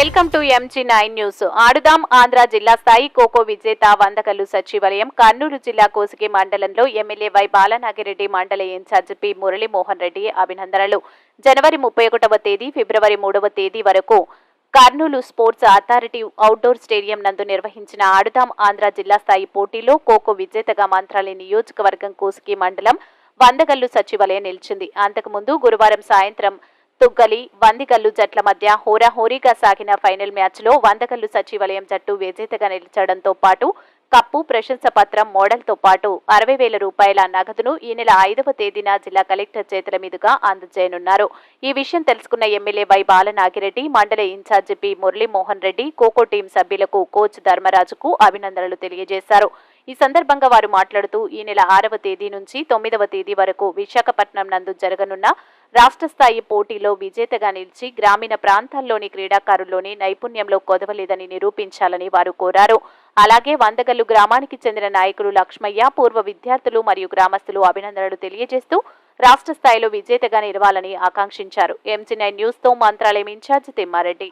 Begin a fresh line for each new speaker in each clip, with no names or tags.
Welcome to MG nine news. Aadudam Andhra జిల్లా స్థాయి ఖోఖో విజేత వందకల్లు సచివాలయం కర్నూలు జిల్లా కోసిగి మండలంలో ఎమ్మెల్యే వై బాలనాగిరెడ్డి మండల ఇన్ఛార్జ్ పి మురళీమోహన్ రెడ్డి అభినందనలు. జనవరి ముప్పై ఒకటవ తేదీ ఫిబ్రవరి మూడవ తేదీ వరకు Kurnool sports authority outdoor stadium నందు నిర్వహించిన ఆడుదాం ఆంధ్ర జిల్లా స్థాయి పోటీలో ఖోఖో విజేతగా మంత్రాలయ నియోజకవర్గం కోసిగి మండలం వందగల్లు సచివాలయం నిలిచింది. అంతకుముందు గురువారం సాయంత్రం తుగ్గలి వందిగల్లు జట్ల మధ్య హోరాహోరీగా సాగిన ఫైనల్ మ్యాచ్లో వందగల్లు సచివాలయం జట్టు విజేతగా నిలిచడంతో పాటు కప్పు ప్రశంస పత్రం మోడల్తో పాటు అరవై వేల రూపాయల నగదును ఈ నెల ఐదవ తేదీన జిల్లా కలెక్టర్ చేతుల మీదుగా అందజేయనున్నారు. ఈ విషయం తెలుసుకున్న ఎమ్మెల్యే వై బాలనాగిరెడ్డి మండల incharge P Muralimohan Reddy kho kho team సభ్యులకు కోచ్ ధర్మరాజుకు అభినందనలు తెలియజేశారు. ఈ సందర్భంగా వారు మాట్లాడుతూ ఈ నెల ఆరవ తేదీ నుంచి తొమ్మిదవ తేదీ వరకు విశాఖపట్నం నందు జరగనున్న రాష్ట్ర స్థాయి పోటీలో విజేతగా నిలిచి గ్రామీణ ప్రాంతాల్లోని క్రీడాకారుల్లోని నైపుణ్యంలో కొదవలేదని నిరూపించాలని వారు కోరారు. అలాగే వందగల్లు గ్రామానికి చెందిన నాయకులు లక్ష్మయ్య పూర్వ విద్యార్థులు మరియు గ్రామస్తులు అభినందనలు తెలియజేస్తూ రాష్ట్ర స్థాయిలో విజేతగా నిలవాలని ఆకాంక్షించారు. MG nine న్యూస్తో Mantralayam incharge Thimmareddy.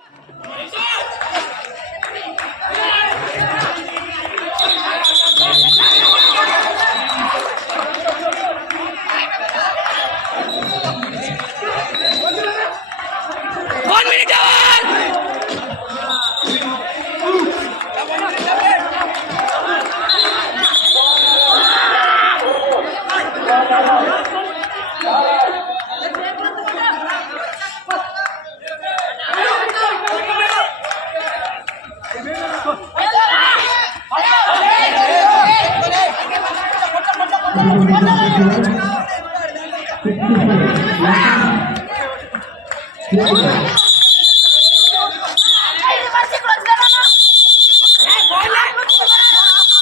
beri jalan. Thank you.